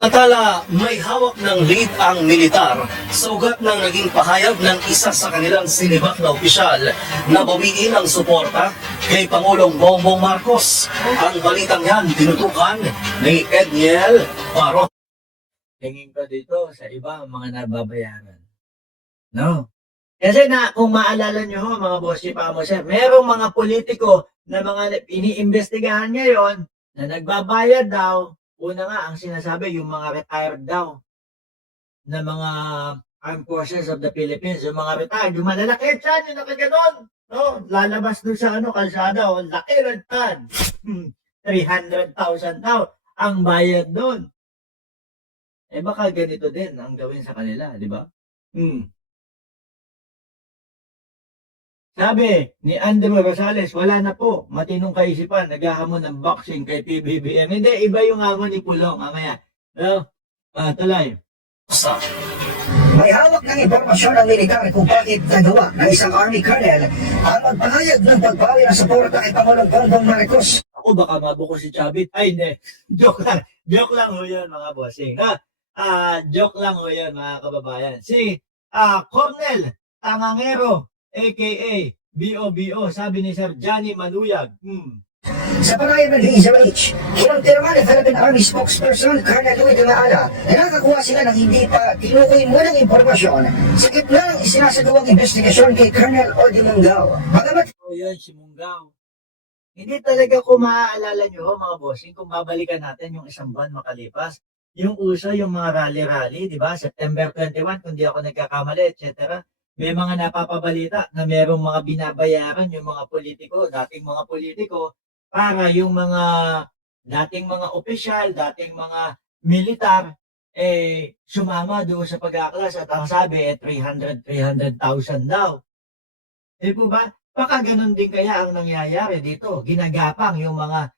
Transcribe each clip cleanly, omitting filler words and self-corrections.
Atala may hawak ng lead ang militar sa ugat ng naging pahayag ng isa sa kanilang sinibak na opisyal na bawiin ang suporta kay Pangulong Bongbong Marcos. Ang balitang yan tinutukan ni Edniel Paro. Tingin ko dito sa iba mga nababayaran. No? Kasi kung maalala nyo ho, mga boss, pa mo sir, merong mga politiko na mga iniimbestigahan ngayon na nagbabayad daw. Una nga, ang sinasabi, yung mga retired daw na mga Armed Forces of the Philippines, yung mga retired, yung malalaki dyan, yung nakaganon. No? Lalabas doon sa kalsada, laki rentad. 300,000 daw ang bayad doon. Eh baka ganito din ang gawin sa kanila, di ba? Sabi ni Andrew Rosales, wala na po, matinong kaisipan, naghahamon ng boxing kay PBBM. Hindi, iba yung hamon ni Pulong, mamaya. No? Tuloy. May hawak ng impormasyon ng militar kung bakit nagawa ng isang army colonel ang magpahayag ng pagbawi ng suporta kay Pangulong Bongbong Marcos. Ako baka mabuko si Chavit. Ay, hindi. Joke lang. Joke lang ho yun, mga bossing. Joke lang ho yun, mga kababayan. Si Cornel Tangangero, a.k.a. BOBO, sabi ni Sir Johnny Manuyag. Sa panayam ng DZRH, kinonfirma ni Philippine Army spokesperson Colonel Louis de Maala na nakakuha sila ng hindi pa tinukoy munang impormasyon sa gitna ng isinasagawang investigasyon kay Colonel Odi Mungao. Bagamat Yun, si Munggao. Hindi talaga ko maaalala nyo, mga bossing, kung babalikan natin yung isang buwan makalipas. Yung uso, yung mga rally-rally, di ba? September 21, kung di ako nagkakamali, etc. May mga napapabalita na merong mga binabayaran yung mga politiko, dating mga politiko, para yung mga dating mga opisyal, dating mga militar, sumama doon sa pag-aaklas at ang sabi, 300,000 daw. Di po ba? Baka ganun din kaya ang nangyayari dito. Ginagapang yung mga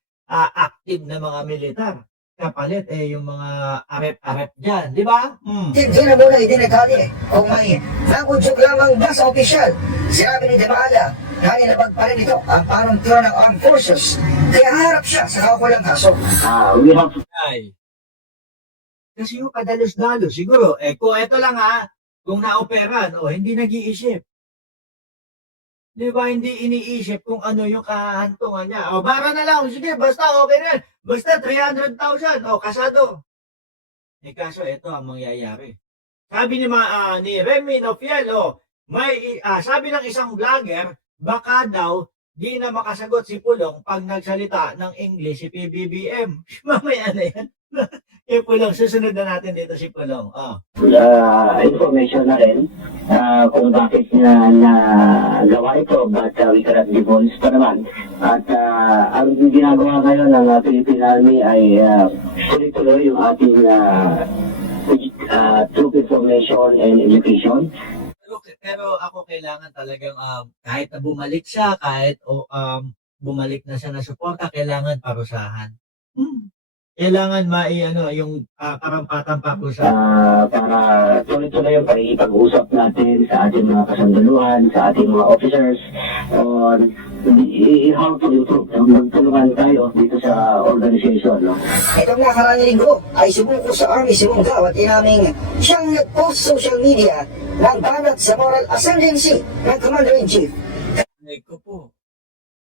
active na mga militar. Kapalit yung mga arep-arep dyan. Di ba? hindi na muna idinekali kung may nakudyok lamang ba sa opisyal. Sinabi ni De Maala na nilabag pa rin ito ang panuntunan ng Armed Forces kaya harap siya sa kakulang kaso. Ay. Kasi yung kadalos-dalos, siguro, kung ito lang kung naoperan, hindi nag-iisip. Di ba, hindi iniisip kung ano yung kahantungan niya. Bara na lang, sige, basta okay na. Basta 300,000, kasado. Kaso ito ang mangyayari. Sabi ni Remy Nofiel, sabi ng isang vlogger, baka daw di na makasagot si Pulong pag nagsalita ng English si PBBM. Mamaya na yan. Pulong, susunod na natin dito si Pulong. Information na rin kung bakit niya nagawa ito, but we cannot divulge pa naman. At ang ginagawa ngayon ng Philippine Army ay tuloy-tuloy yung ating troop information and education. Pero ako kailangan talagang kahit na bumalik siya, kahit bumalik na siya na suporta, kailangan parusahan. Kailangan yung karampatang parusahan. Para tuloy-tuloy yung pag-iipag-usap natin sa ating mga kasundaluhan, sa ating mga officers on how to improve. Magtulungan tayo dito sa organization. No? Itong nakaraang linggo ay sumuko sa Army si Mungao at inaming siyang nag-post social media ng banat sa moral ascendancy ng Commander-in-Chief. Ko po,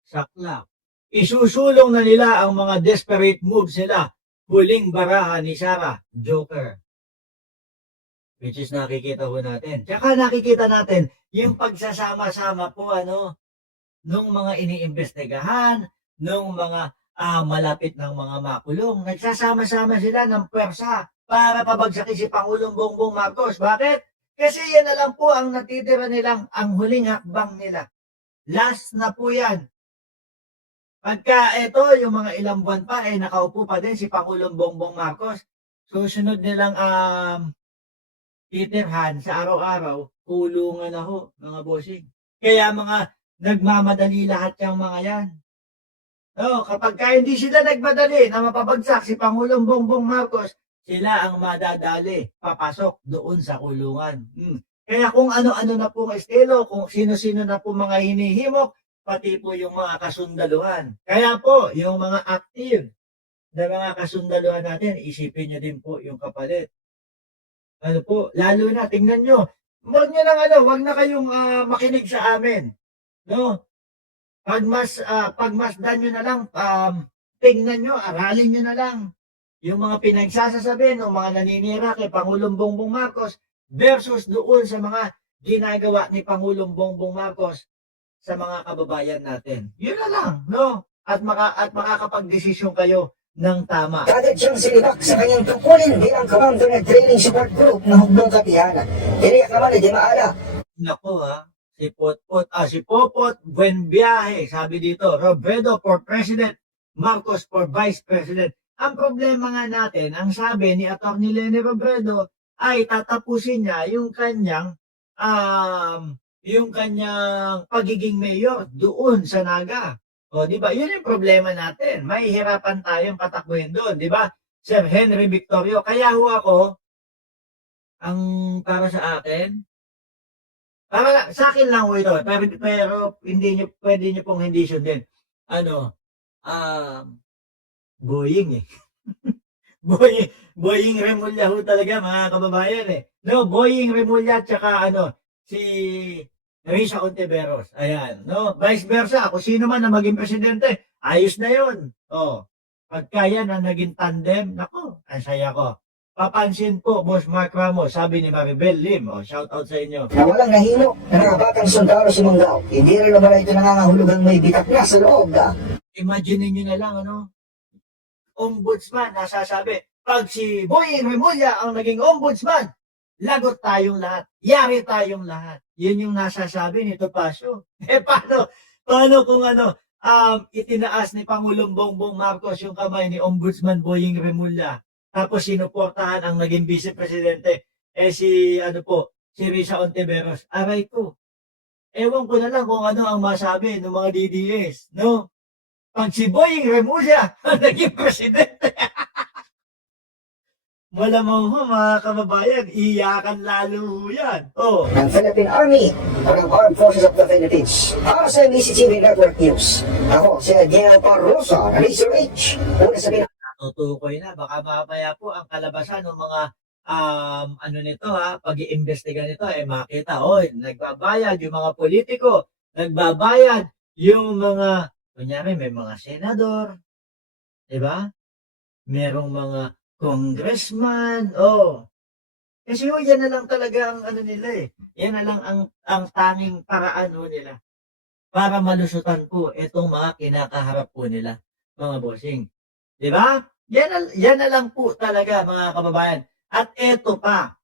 sakla. Isusulong na nila ang mga desperate moves nila. Huling baraha ni Sarah, Joker. Which is nakikita po natin. Tsaka nakikita natin yung pagsasama-sama po nung mga iniimbestigahan, nung mga malapit ng mga makulong. Nagsasama-sama sila ng pwersa para pabagsakin si Pangulong Bongbong Marcos. Bakit? Kasi yan na lang po ang natitira nilang ang huling hakbang nila. Last na po yan. Pagka ito, yung mga ilang buwan pa, nakaupo pa din si Pangulong Bongbong Marcos. Susunod nilang titirhan sa araw-araw, kulungan na ho, mga bossing. Kaya mga nagmamadali lahat yung mga yan. Kapag hindi sila nagmadali na mapabagsak si Pangulong Bongbong Marcos, sila ang madadali, papasok doon sa kulungan. Kaya kung ano-ano na po estilo, kung sino-sino na po mga hinihimok, pati po yung mga kasundaluhan. Kaya po, yung mga active na mga kasundaluhan natin, isipin nyo din po yung kapalit. Ano po, lalo na, tingnan nyo, wag nyo nang wag na kayong makinig sa amin. No? Pagmasdan nyo na lang, tingnan nyo, aralin nyo na lang yung mga pinagsasasabi ng mga naninira kay Pangulong Bongbong Marcos versus doon sa mga ginagawa ni Pangulong Bongbong Marcos sa mga kababayan natin. Yun na lang, no? At makakapag-desisyon kayo ng tama. Kagad siyang sinibak sa kanyang tungkulin bilang commander ng training support group ng Hugdong Katiana. Tiniyak naman ni Di Maala. Nako si Popot Buenviaje, sabi dito, Robredo for President, Marcos for Vice President. Ang problema nga natin, ang sabi ni Atty. Leni Robredo, ay tatapusin niya yung kanyang pagiging mayor doon sa Naga. O, di ba? Yun yung problema natin. Mahihirapan tayong patakbuhin doon, di ba? Sir Henry Victorio. Kaya ho ako, ang para sa akin, sa akin lang ho ito, pero pwede nyo pong hindi sundin. Boying eh. Boying Remulla ho talaga, mga kababayan eh. No, Boying Remulla tsaka si Risa Ontiveros. Ayan, no? Vice versa, kung sino man na maging presidente, ayos na yun. Oh, pagka yan ang naging tandem, nako, ang saya ko. Papansin po, Boss Mark Ramos, sabi ni Maribel Lim. Oh, shout out sa inyo. Na walang nahilo na nakabatang sundalo si Manggao. Hindi rin naman ito nangangahulugang may bitak na sa loob na. Imagine niyo na lang, ombudsman, nasasabi, pag si Boying Remulla ang naging ombudsman, lagot tayong lahat. Yari tayong lahat. Yun yung nasasabi ni Topacio. Paano kung itinaas ni Pangulong Bongbong Marcos yung kamay ni Ombudsman Boying Remulla, tapos sinuportahan ang naging vice-presidente, si Risa Ontiveros. Aray ko. Ewan ko na lang kung ano ang masabi ng mga DDS, no? Pag si Boying Remulla ang naging presidente, malamang ho, mga kababayan, iyakan lalo ho yan. Oh. Ng Philippine Army o ng Armed Forces of the Philippines. Para sa MBC Network News, ako si Adriel Parrosa, Razor H. Una sa Tutukoy na, baka mamaya po ang kalabasan ng mga pag-iimbestiga nito makita, nagbabayad yung mga politiko, nagbabayad yung mga, kunyari may mga senador, di ba? Merong mga congressman, Kasi yan na lang talaga ang nila eh. Yan na lang ang tanging paraan nila para malusutan po itong mga kinakaharap po nila, mga bossing. Di ba? Yan na lang po talaga, mga kababayan. At eto pa,